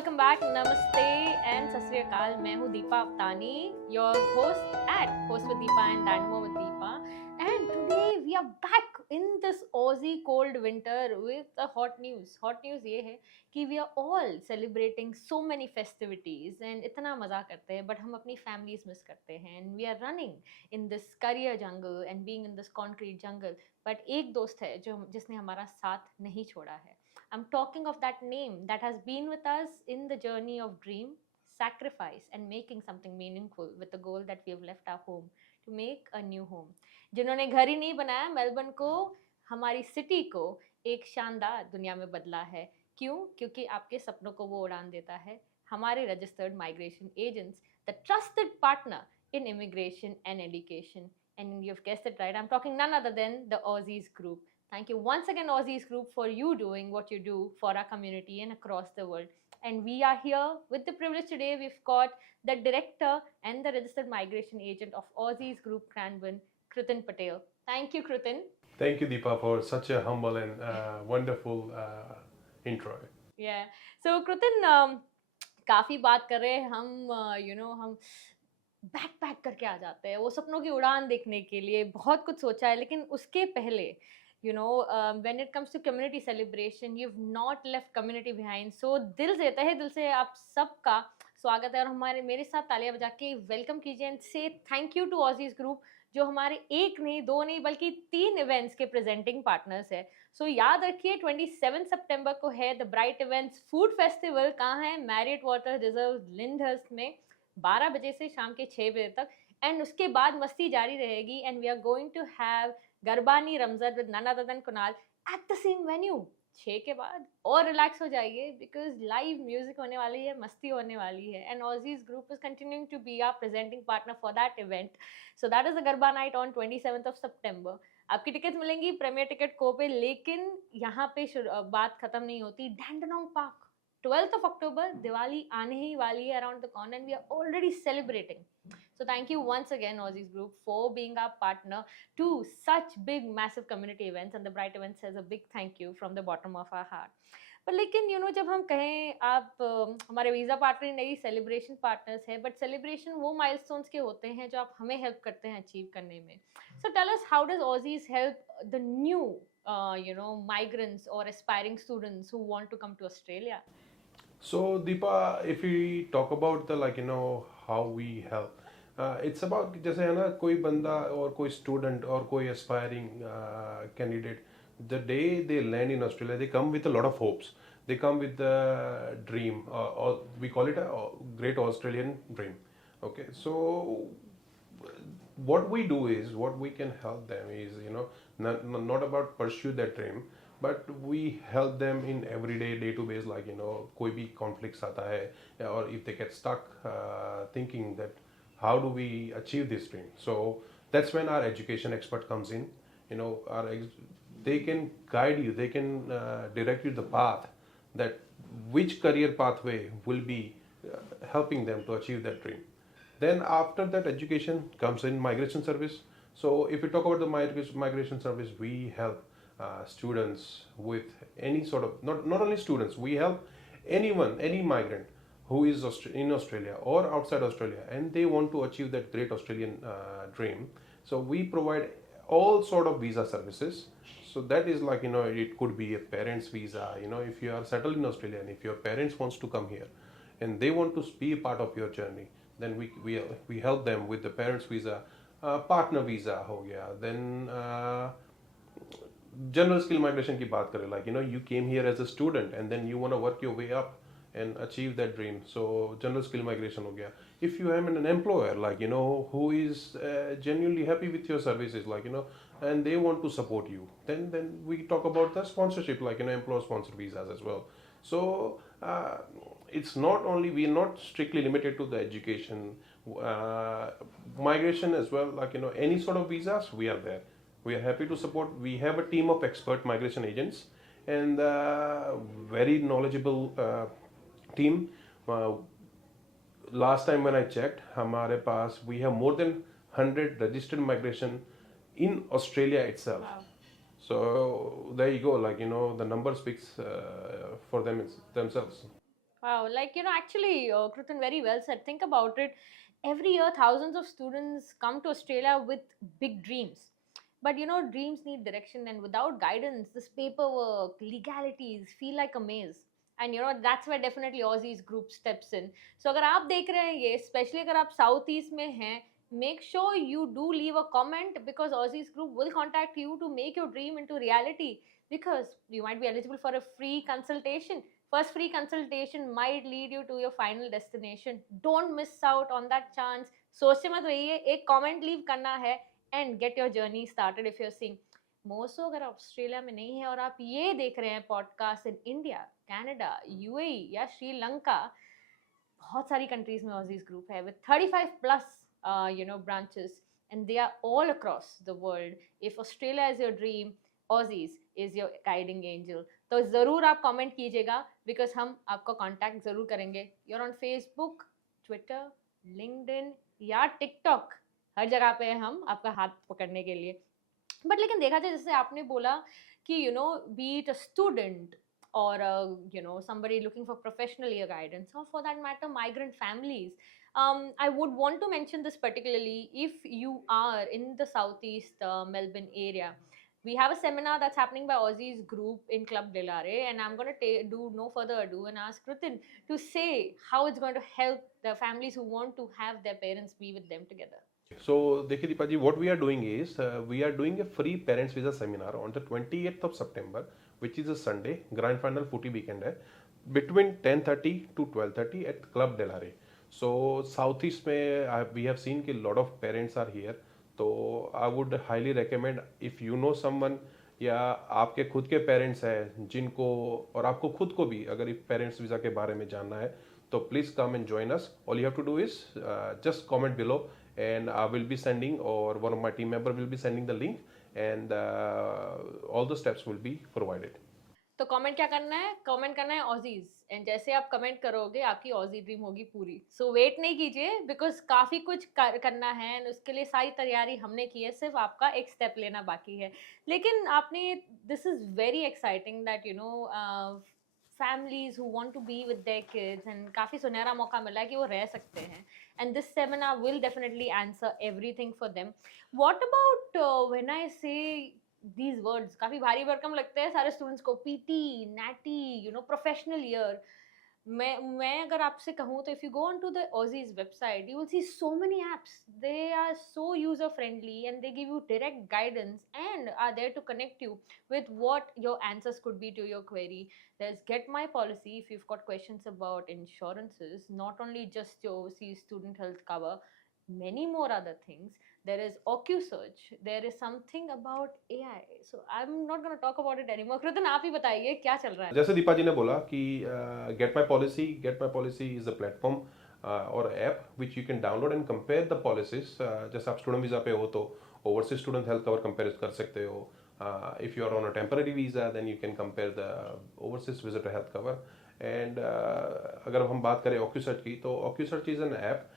Welcome back, नमस्ते and सत श्री अकाल। मैं हूँ Deepa Aftani, your host at host with Deepa and दैंडमो with Deepa. And today we are back in this Aussie cold winter with a hot news. Hot news ये है कि we are all celebrating so many festivities and इतना मज़ा करते हैं, but हम अपनी फैमिलीज मिस करते हैं and we are running in this career jungle and being in this concrete jungle. But एक दोस्त है जिसने हमारा साथ नहीं छोड़ा है। I'm talking of that name that has been with us in the journey of dream, sacrifice, and making something meaningful with the goal that we have left our home to make a new home. जिन्होंने घर ही नहीं बनाया Melbourne को, हमारी city को एक शानदार दुनिया में बदला है। क्यों? क्योंकि आपके सपनों को वो उड़ान देता है। हमारे registered migration agents, the trusted partner in immigration and education. And you've guessed it right, I'm talking none other than the Aussies Group. Thank you once again, Aussies Group, for you doing what you do for our community and across the world. And we are here with the privilege today. We've got the director and the registered migration agent of Aussies Group Cranbourne, Krutin Patel. Thank you, Krutin. Thank you, Deepa, for such a humble and wonderful intro. Yeah. So, Krutin, काफ़ी बात कर रहे हैं हम, हम back pack करके आ जाते हैं वो सपनों की उड़ान देखने के लिए। बहुत कुछ सोचा है, लेकिन उसके पहले when it comes to community celebration, you have not left community behind. So दिल से, तहे दिल से आप सबका स्वागत है, और हमारे मेरे साथ तालियां बजा के वेलकम कीजिए and say thank you to Aussizz group, जो हमारे एक नहीं, दो नहीं, बल्कि 3 इवेंट्स के प्रेजेंटिंग पार्टनर्स है। सो याद रखिए, 27 सितंबर को है the bright events food festival. कहाँ है? मैरियट वाटर रिजर्व लिंडहर्स्ट में, 12 बजे से शाम के 6 बजे तक। एंड उसके बाद मस्ती जारी रहेगी and we are going to have गरबानी रमजान with none other than Kunal at the same venue. 6 के बाद और रिलैक्स हो जाइए, बिकॉज लाइव म्यूजिक होने वाली है, मस्ती होने वाली है, and Aussies group is continuing to be our presenting partner for that event. So that is the garba night on 27th of September. आपकी टिकट मिलेंगी प्रीमियर टिकट को पे, लेकिन यहाँ पे बात खत्म नहीं होती। डैंडनोंग park, 12th of October, Diwali आने ही वाली है around the corner and we are already celebrating. So thank you once again, Aussies Group, for being our partner to such big, massive community events, and the Bright Events says a big thank you from the bottom of our heart. पर लेकिन जब हम कहें आप हमारे visa partner नहीं, celebration partners है, but celebration वो माइलस्टोन्स के होते हैं जो आप हमें हेल्प करते हैं अचीव करने में। So tell us, how does Aussizz help the new migrants or aspiring students who want to come to Australia? So, Deepa, if we talk about the how we help, it's about जैसे है ना, कोई बंदा और कोई student और कोई aspiring candidate, the day they land in Australia, they come with a lot of hopes. They come with the dream, or we call it a great Australian dream. Okay, so what we do is, what we can help them is, not about pursue that dream, but we help them in everyday day to base, like कोई भी conflicts आता है, or if they get stuck thinking that how do we achieve this dream. So that's when our education expert comes in. They can guide you, they can direct you the path, that which career pathway will be helping them to achieve that dream. Then after that, education comes in migration service. So if we talk about the migration service, we help students with any sort of, not only students, we help anyone, any migrant who is in Australia or outside Australia, and they want to achieve that great Australian dream. So we provide all sort of visa services. So that is like, it could be a parent's visa, if you are settled in Australia and if your parents wants to come here and they want to be a part of your journey, then we help them with the parents visa. Partner visa हो गया, then general skill migration की बात करें, like you came here as a student and then you want to work your way up and achieve that dream, so general skill migration हो गया. If you have an employer, like who is genuinely happy with your services, like and they want to support you, then we talk about the sponsorship, like employer sponsored visas as well. So it's not only, we are not strictly limited to the education, migration as well, like any sort of visas, we are there. We are happy to support. We have a team of expert migration agents and very knowledgeable team. Last time when I checked, हमारे पास, we have more than 100 registered migration in Australia itself. Wow. So there you go, like the number speaks for themselves. Wow, like actually, Krutan, very well said. Think about it. Every year, thousands of students come to Australia with big dreams. But dreams need direction, and without guidance, this paperwork, legalities feel like a maze. And that's where definitely Aussies group steps in. So अगर आप देख रहे हैं ये, especially अगर आप South East में हैं, make sure you do leave a comment because Aussies group will contact you to make your dream into reality because you might be eligible for a free consultation. First free consultation might lead you to your final destination. Don't miss out on that chance. सोचते मत रहिए, एक comment leave करना है and get your journey started if you're seeing. Moso अगर आप Australia में नहीं है और आप ये देख रहे हैं podcast in India, Canada, UAE या श्रीलंका, बहुत सारी कंट्रीज में ऑजीज ग्रुप है with 35 plus branches and they are all across the world. If Australia is your dream, Aussies is your guiding angel. तो ज़रूर आप कमेंट कीजिएगा बिकॉज हम आपका कांटेक्ट ज़रूर करेंगे. You're on Facebook, Twitter, LinkedIn या टिकटॉक, हर जगह पे हम आपका हाथ पकड़ने के लिए. बट लेकिन देखा जाए, जैसे आपने बोला कि B it a student or somebody looking for professional year guidance, or for that matter migrant families, I would want to mention this particularly if you are in the southeast Melbourne area. We have a seminar that's happening by Aussies group in Club Delare, and I'm going to do no further ado and ask Krutin to say how it's going to help the families who want to have their parents be with them together. So, देखिए दीपा जी, what we are doing is we are doing a free parents visa seminar on the 28th of September, which is a Sunday. Grand final footy weekend है, between 10:30 to 12:30 at Club Delare. So southeast में we have seen कि lot of parents are here. तो I would highly recommend if you know someone या आपके खुद के parents हैं जिनको, और आपको खुद को भी अगर पेरेंट्स वीज़ा के बारे में जानना है, तो please come and join us. All you have to do is just comment below and I will be sending, or one of my team member will be sending the link, and all the steps will be provided. तो comment क्या करना है? Comment करना है Aussies, and जैसे आप comment करोगे आपकी ऑजी ड्रीम होगी पूरी. सो वेट नहीं कीजिए बिकॉज काफ़ी कुछ करना है एंड उसके लिए सारी तैयारी हमने की है, सिर्फ आपका एक स्टेप लेना बाकी है. लेकिन आपने, this is very exciting that families who want to be with their kids, and काफ़ी सुनहरा मौका मिला है कि वो रह सकते हैं, and this seminar will definitely answer everything for them. What about when I say these words, काफ़ी भारी भरकम लगते हैं सारे स्टूडेंट्स को, पीटी, नैटी, प्रोफेशनल ईयर. मैं अगर आपसे कहूँ तो if you go on to the Aussizz website you will see so many apps. They are so user friendly and they give you direct guidance and are there to connect you with what your answers could be to your query. There's Get My Policy if you've got questions about insurances, not only just your overseas student health cover, many more other things. There is OcuSearch. There is something about AI. So I'm not going to talk about it anymore. कृतन आप ही बताइए क्या चल रहा है? जैसे दीपा जी ने बोला कि Get My Policy is a platform और app which you can download and compare the policies. जैसे आप स्टूडेंट वीज़ा पे हो तो overseas student health cover compare कर सकते हो. If you are on a temporary visa then you can compare the overseas visitor health cover. And अगर हम बात करें ऑक्यूसर्च की, तो OccuSearch is an app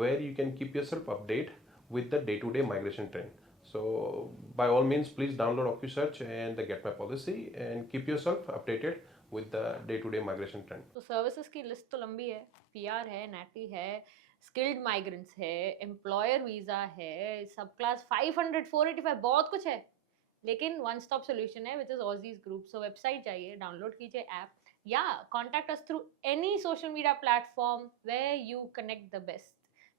where you can keep yourself update with the day-to-day migration trend. So by all means, please download OcuSearch and the Get My Policy and keep yourself updated with the day-to-day migration trend. तो services की list तो लंबी है. PR है, natty है, skilled migrants है, employer visa है, सब क्लास 500, 485, बहुत कुछ है. लेकिन वन स्टॉप सोल्यूशन है which is Aussizz group. So website जाइए, डाउनलोड कीजिए ऐप, या contact us through any social media platform where you connect the best,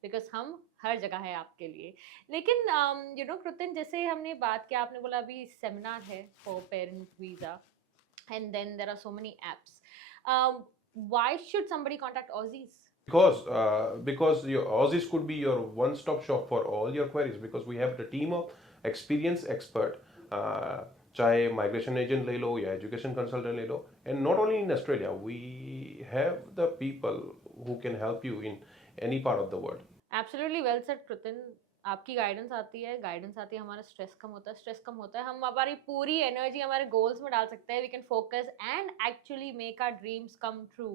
because हम हर जगह है आपके लिए. लेकिन कृतिन, जैसे हमने बात किया, आपने बोला अभी सेमिनार है for parent visa and then there are so many apps. Why should somebody contact Aussies? Because your Aussies could be your one-stop shop for all your queries, because we have the team of experienced expert. चाहे migration agent ले लो या education consultant ले लो, and not only in Australia, we have the people who can help you in any part of the world. Absolutely well said Kritin. आपकी guidance आती है, हमारा स्ट्रेस कम होता है, स्ट्रेस कम होता है, हम हमारी पूरी एनर्जी हमारे गोल्स में डाल सकते हैं. We can focus and actually make our dreams come true.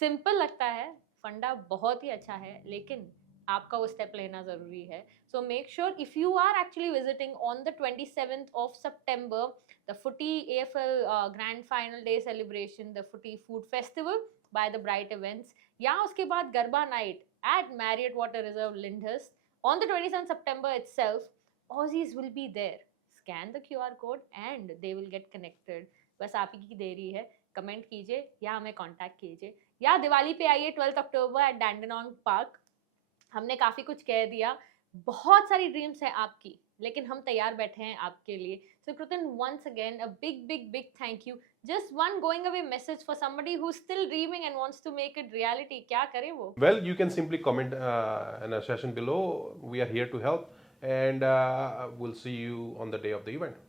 Simple लगता है, फंडा बहुत ही अच्छा है, लेकिन आपका वो स्टेप लेना ज़रूरी है. So make sure if you are actually visiting on the 27th of September, the Footy AFL Grand Final Day celebration, the Footy Food Festival, by the Bright Events, या उसके बाद garba night at Marriott Water Reserve Lyndhurst on the 27th September itself. Aussies will be there. Scan the QR code and they will get connected. बस आप ही की देरी है, comment कीजिए या हमें कांटेक्ट कीजिए, या दिवाली पे आइए 12 अक्टूबर एट डैंडनोंग पार्क. हमने काफ़ी कुछ कह दिया, बहुत सारी ड्रीम्स है आपकी, लेकिन हम तैयार बैठे हैं आपके लिए. So Krutin, once again, a big thank you. Just one going away message for somebody who's still dreaming and wants to make it reality. क्या करे वो? Well, you can simply comment in a session below. We are here to help, and we'll see you on the day of the event.